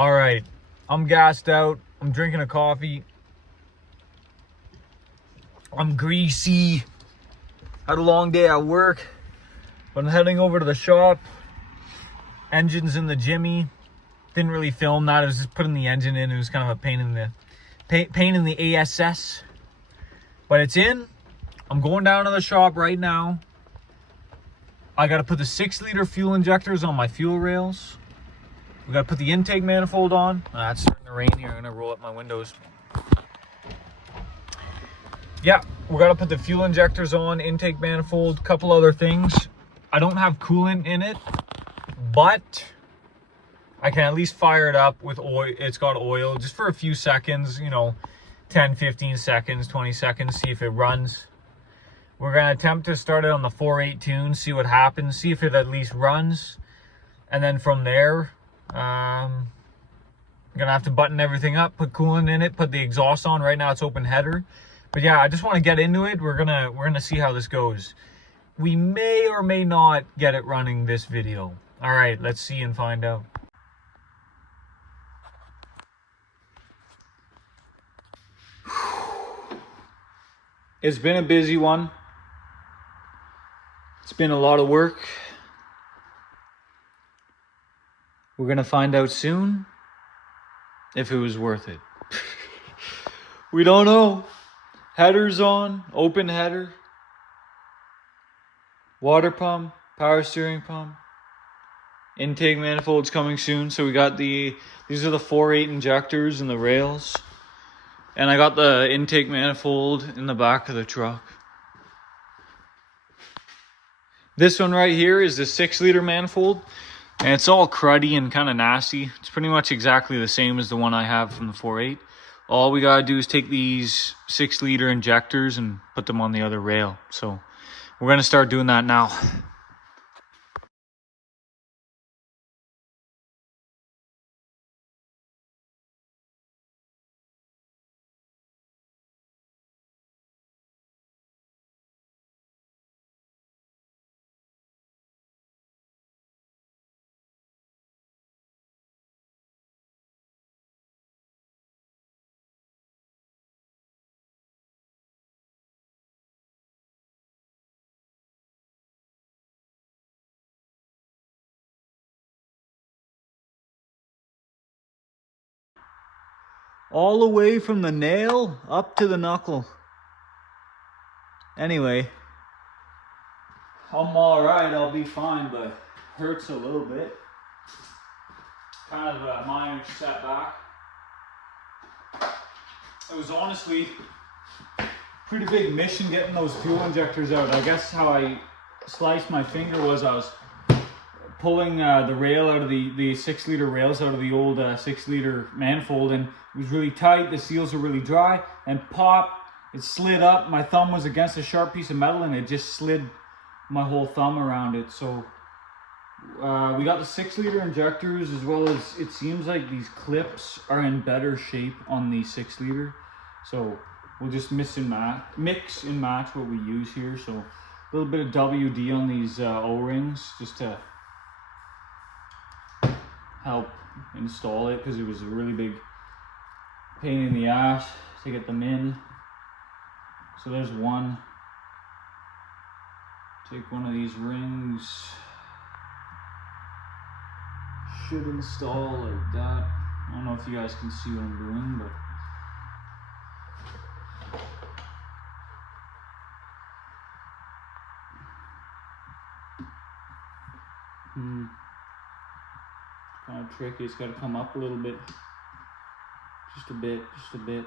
All right, I'm gassed out. I'm drinking a coffee. I'm greasy. Had a long day at work, but I'm heading over to the shop. Engine's in the Jimmy. Didn't really film that. I was just putting the engine in. It was kind of a pain in the ASS, but it's in. I'm going down to the shop right now. I got to put the 6-liter fuel injectors on my fuel rails. We got to put the intake manifold on. It's starting to rain here. I'm gonna roll up my windows. Yeah, we got to put the fuel injectors on, intake manifold, couple other things. I don't have coolant in it, but I can at least fire it up with oil. It's got oil just for a few seconds, 10, 15 seconds, 20 seconds, see if it runs. We're going to attempt to start it on the 4.8 tune, see what happens, see if it at least runs. And then from there, I'm going to have to button everything up, put coolant in it, put the exhaust on. Right now it's open header. But yeah, I just want to get into it. We're gonna see how this goes. We may or may not get it running this video. All right, let's see and find out. It's been a busy one. It's been a lot of work. We're gonna find out soon if it was worth it. We don't know. Header's on, open header. Water pump, power steering pump. Intake manifold's coming soon. So we got these are the 4.8 injectors and the rails. And I got the intake manifold in the back of the truck. This one right here is the 6-liter manifold. And it's all cruddy and kind of nasty. It's pretty much exactly the same as the one I have from the 4.8. All we gotta do is take these 6-liter injectors and put them on the other rail. So we're gonna start doing that now. All the way from the nail up to the knuckle. Anyway, I'm all right. I'll be fine, but hurts a little bit. Kind of a minor setback. It was honestly pretty big mission getting those fuel injectors out. I guess how I sliced my finger was I was pulling the rail out of the 6-liter rails out of the old 6-liter manifold, and it was really tight. The seals were really dry, and pop, it slid up. My thumb was against a sharp piece of metal, and it just slid my whole thumb around it. So we got the 6-liter injectors, as well as it seems like these clips are in better shape on the 6-liter. So we'll just mix and match what we use here. So a little bit of WD on these O-rings just to help install it, because it was a really big pain in the ass to get them in. So there's one. Take one of these rings. Should install like that. I don't know if you guys can see what I'm doing, but kind of tricky. It's got to come up a little bit. Just a bit.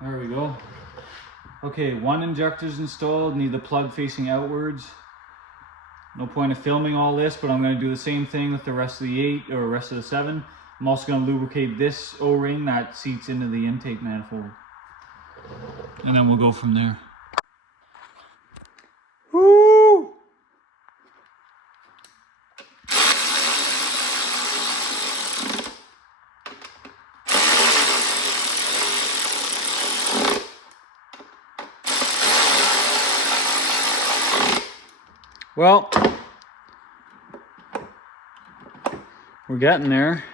There we go. Okay, one injector's installed. Need the plug facing outwards. No point of filming all this, but I'm going to do the same thing with the rest of the 8 or rest of the 7. I'm also going to lubricate this O-ring that seats into the intake manifold. And then we'll go from there. Woo! Well, We're getting there.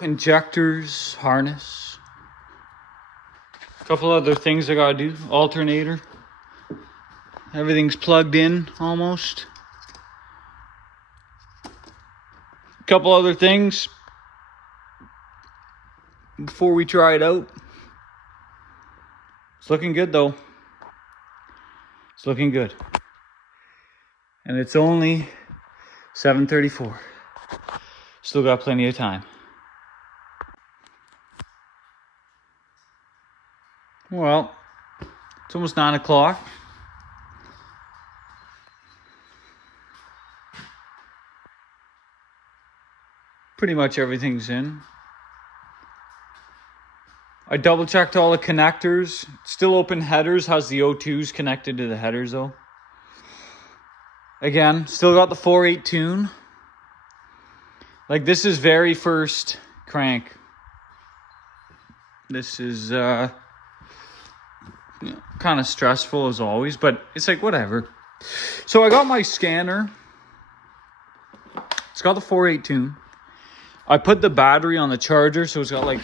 Injectors, harness. A couple other things I gotta do. Alternator. Everything's plugged in almost. A couple other things before we try it out. It's looking good though. It's looking good. And it's only 7:34. Still got plenty of time. Well, it's almost 9 o'clock. Pretty much everything's in. I double checked all the connectors. Still open headers, has the O2s connected to the headers though. Again, still got the 4/8 tune. Like this is very first crank. This is kind of stressful as always, but it's like whatever. So I got my scanner. It's got the 4/8 tune. I put the battery on the charger, so it's got like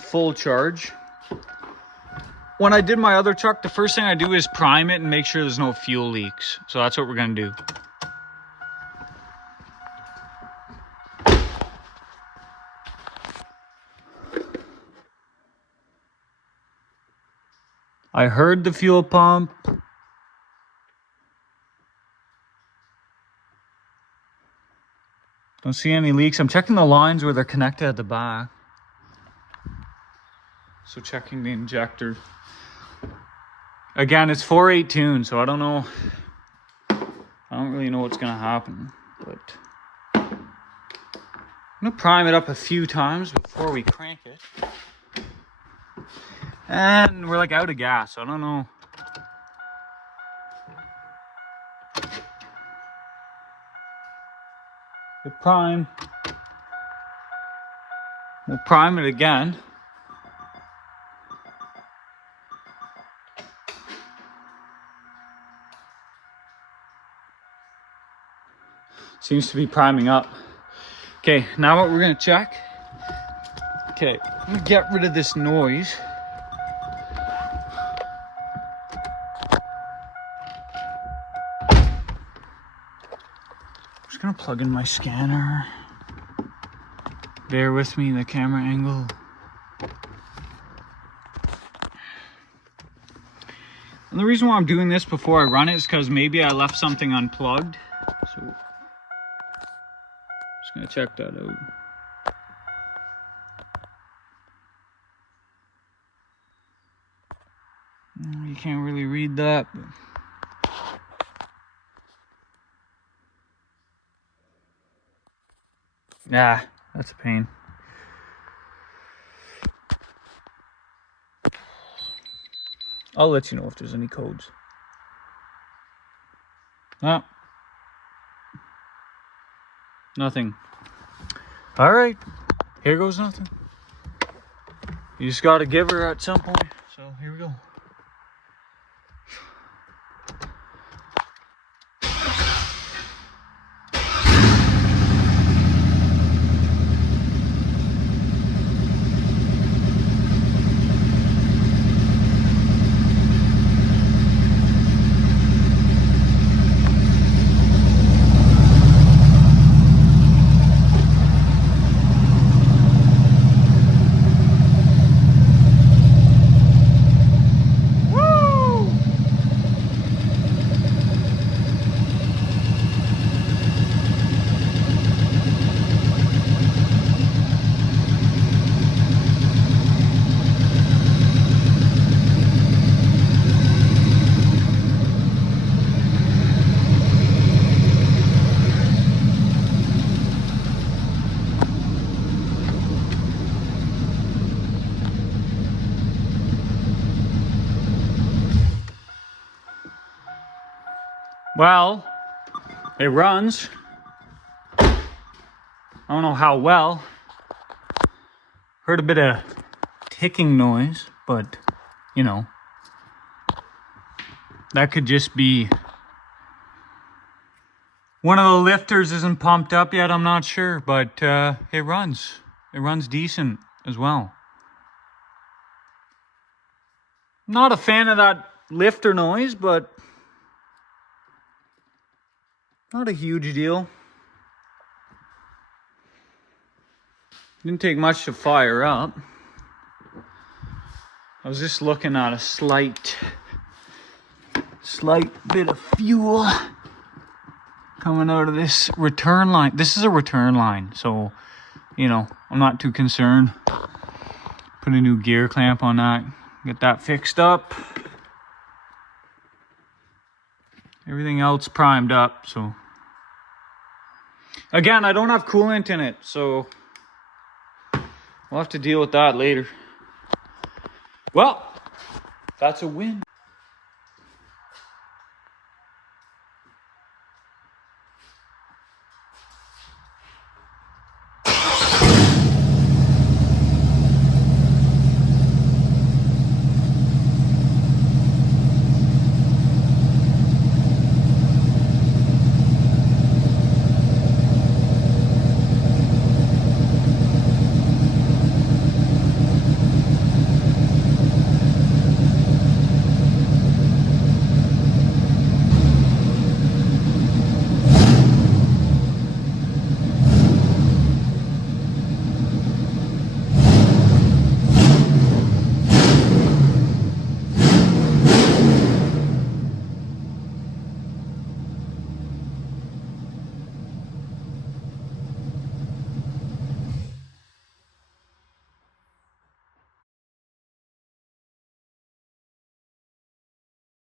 full charge. When I did my other truck, the first thing I do is prime it and make sure there's no fuel leaks. So that's what we're gonna do. I heard the fuel pump. Don't see any leaks. I'm checking the lines where they're connected at the back. So checking the injector. Again, it's 4/8 tune, so I don't know. I don't really know what's gonna happen, but I'm gonna prime it up a few times before we crank it. And we're like out of gas, so I don't know. Hit prime. We'll prime it again. Seems to be priming up. Okay, now what we're gonna check. Okay, I'm gonna get rid of this noise. I'm just gonna plug in my scanner. Bear with me, the camera angle. And the reason why I'm doing this before I run it is because maybe I left something unplugged. So just gonna check that out. You can't really read that. But yeah, that's a pain. I'll let you know if there's any codes. Ah. Nothing. All right, here goes nothing. You just gotta give her at some point. So here we go. Well, it runs. I don't know how well. Heard a bit of ticking noise, but you know, that could just be One of the lifters isn't pumped up yet, I'm not sure, but it runs. It runs decent as well. Not a fan of that lifter noise, but not a huge deal. Didn't take much to fire up. I was just looking at a slight bit of fuel coming out of this return line. This is a return line, so, you know, I'm not too concerned. Put a new gear clamp on that, get that fixed up. Everything else primed up, so. Again, I don't have coolant in it, so we'll have to deal with that later. Well, that's a win.